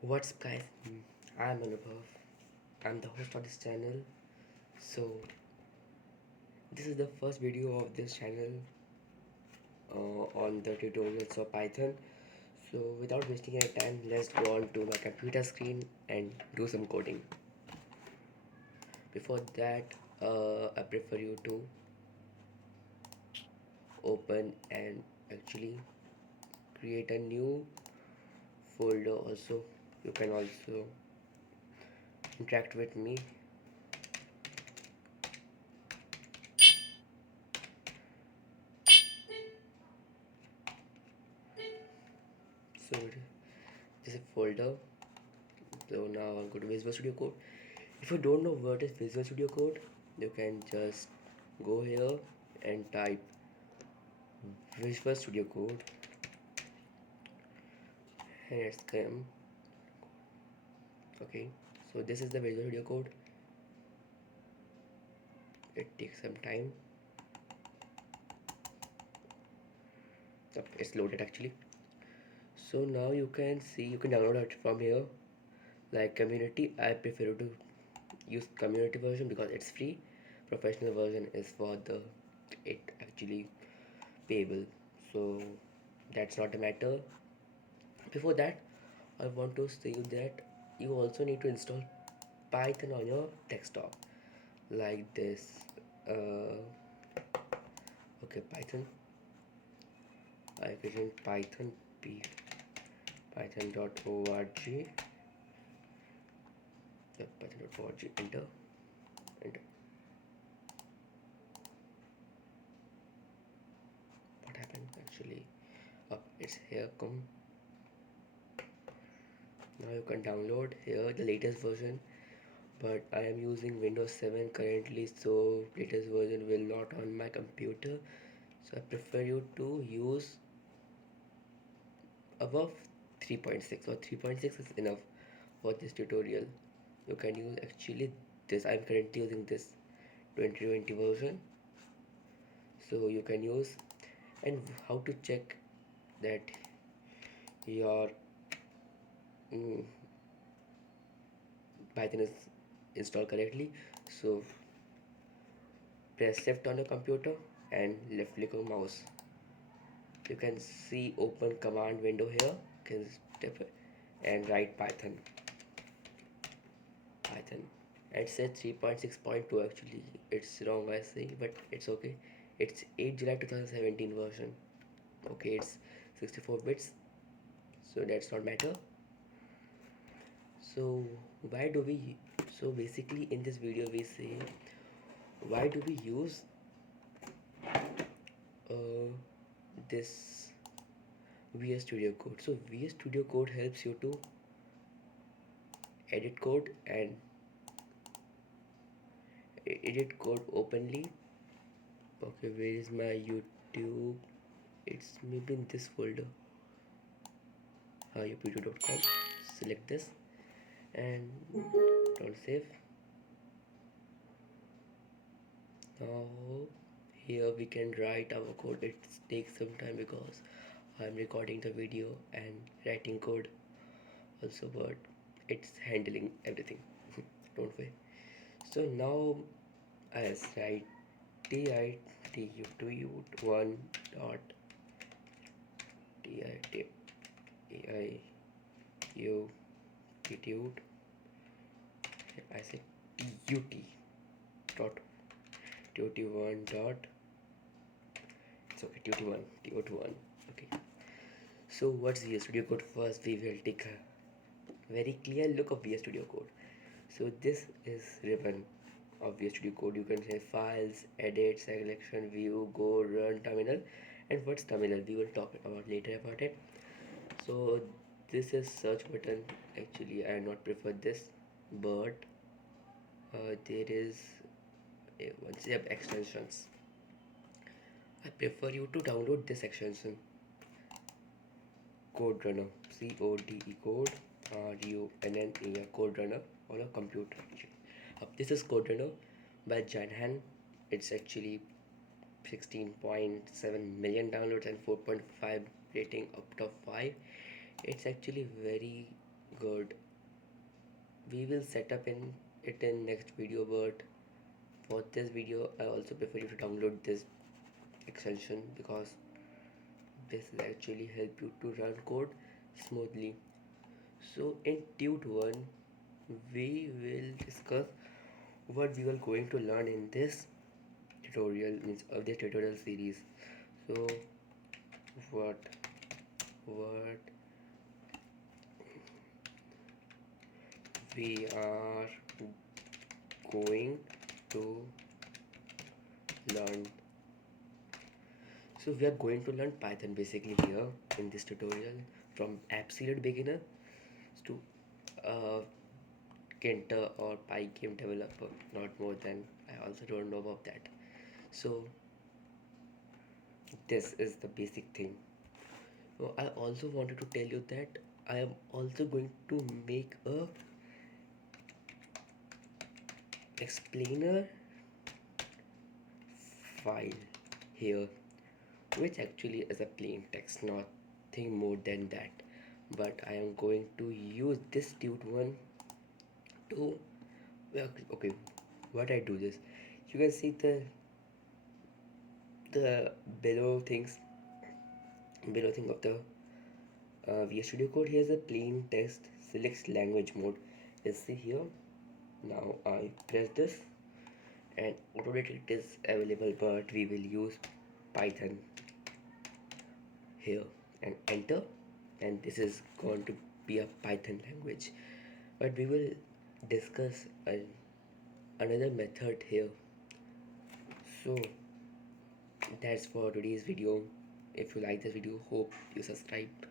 What's up, guys? I'm Anubhav. I'm the host of this channel. So this is the first video of this channel on the tutorials of Python. So without wasting any time, let's go on to my computer screen and do some coding. Before that, I prefer you to open and actually create a new folder. Also, you can also interact with me. So this is a folder. So now I'll go to Visual Studio Code. If you don't know what is Visual Studio Code, you can just go here and type Visual Studio Code and it's come. Okay, so this is the Visual Studio Code. It takes some time. Yep, it's loaded actually. So now you can see, you can download it from here. Like community, I prefer to use community version because it's free. Professional version is for the it actually payable. So that's not a matter. Before that, I want to say you that you also need to install Python on your desktop like this. Uh, okay, Python. I visit Python p python.org. Yep, python.org. Enter. Enter. What happened actually? Up, it's here. Come. Now you can download here the latest version. But I am using Windows 7 currently, so latest version will not on my computer. So I prefer you to use above 3.6 or 3.6 is enough for this tutorial. You can use actually this. I'm currently using this 2020 version, so you can use. And how to check that your mm, Python is installed correctly? So press shift on your computer and left click on mouse. You can see open command window here. You can step it and write Python. It says 3.6.2 actually. It's wrong I say, but it's okay. It's 8 July 2017 version. Okay, it's 64 bits, so that's not matter. So why do we so basically in this video we say why do we use uh, this VS Studio Code. So VS Studio Code helps you to edit code and edit code openly. Okay, where is my YouTube? It's maybe in this folder. youtube.com. Select this and don't save. Now here we can write our code. It takes some time because I'm recording the video and writing code also, but it's handling everything. Don't worry. So now as write TITU1 dot TITU tut. I said TUT dot TUT1 dot. It's okay, TUT1 TUT1. Okay. So what's VS Studio Code? First we will take a very clear look of VS Studio Code. So this is ribbon of VS Studio Code. You can say files, edit, selection, view, go, run, terminal. And what's terminal? We will talk about later about it. So this is search button. Actually, I not prefer this, but there is once you have extensions. I prefer you to download this extension. Code Runner, CODE code RUNNE, Code Runner on a computer. This is Code Runner by Janhan. It's actually 16.7 million downloads and 4.5 rating out of 5. It's actually very good. We will set up in it in next video, but for this video I also prefer you to download this extension because this will actually help you to run code smoothly. So in tut 1 we will discuss what we are going to learn in this tutorial, means of the tutorial series. So what we are going to learn. So we are going to learn Python basically here in this tutorial, from absolute beginner to uh, Kenter or PyGame developer, not more than. I also don't know about that. So this is the basic thing. So I also wanted to tell you that I am also going to make a explainer file here, which actually is a plain text, nothing more than that. But I am going to use this tut 1 to, well, okay, what I do this, you can see the below thing of the VS Studio Code. Here's a plain text, select language mode. You see here. Now I press this and automatically it is available, but we will use Python here and enter, and this is going to be a Python language. But we will discuss another method here. So that's for today's video. If you like this video, hope you subscribe.